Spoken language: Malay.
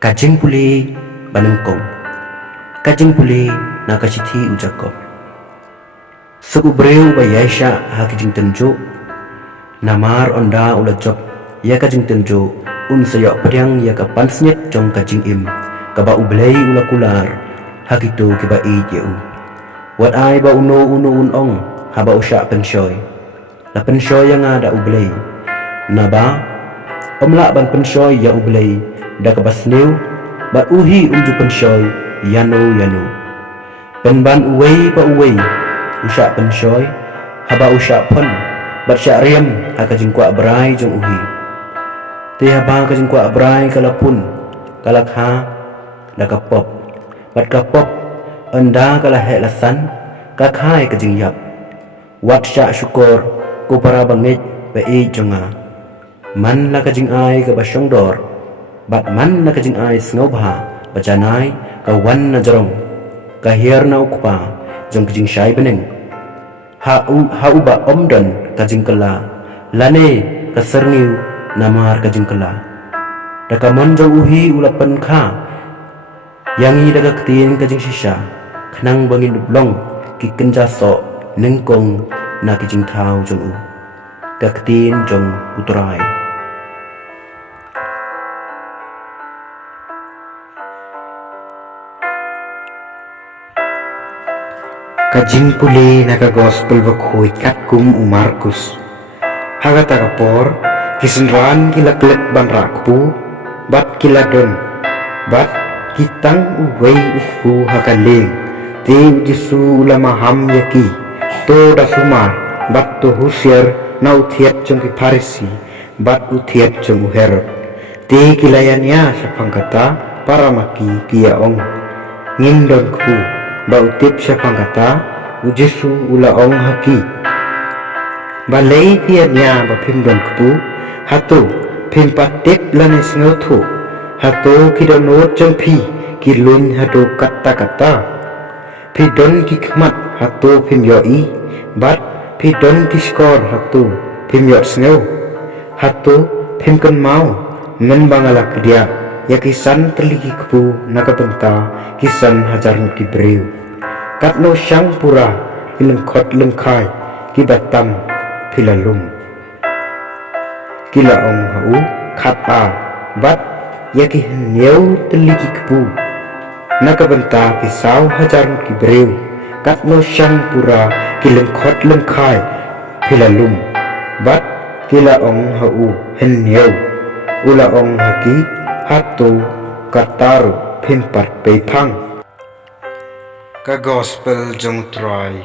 Kajing puli banengkong, kajing puli nakasithi ujako. Segubreu bayasha hakijing tenjo, namar onda ulajok ya kajing tenjo unsayok pedang ya kapansnyet jong kajing im, kaba ublay ulakular hakito kiba ijeu. Wat ay ba uno unong haba usya pensyoy, la pensyoy yang ada ublay, naba omla ban pensyoy ya ublay. Da kabasniw bat uhi unju pensyoy yano penban uway pa uway usya pensyoy haba usya pon bat sya riem akajing kwa brai jong uhi te haba kajing kwa brai kalapun kalakha da kapop bat kapop enda kala he lasan kakhai kajing yap wat sya syukur ku para bangit ba e jonga man la kajing ai ka basyong dor bat man na kajing ay snobha bacanay kawan na jarong kahir na ukpa jong kajing syai beneng hauba omdon kajing kala lane kaserniu namar kajing kala dakamon jong uhi ulapan ka yangi daga ketin kajing sisya kenang bangin dublong kikenja so nengkong na kajing tau jong u kaktin jong uturai. Kajing puli naka gospel bakhui kat kum umarkus haga takapor kisenran kilaklet ban rakpu bat kiladon bat kitang uway ufu hakaling te ujisu ulama ham yaki to dasumar bat to husyar na uthiat jong ki farisi bat uthiat jong uherod te kilayanya sapangkata paramaki kiyaong ngindon ku ba utip sapangkata ujisu ulaong haki balay pianya ba pimdon kupu hato pimpatip lanis ngoto hato kidonot jong pi kilun hato kata pidon kikmat hato pimyoi bat pidon kiskor hato pimyot sngo hato pimkan mau men bangala kedia ya kisan terligi kupu nakabenta kisan hajar kibreu katno syang pura ilengkot lengkai kibatam pilalum kilaong hau kata bat yaki nyau teliki kepu nakabenta kisau hajar kibreu katno syang pura kilengkot lengkai pilalum bat kilaong hau henyau ulaong haki hatu kataru pimpat pepang ka gospel jong try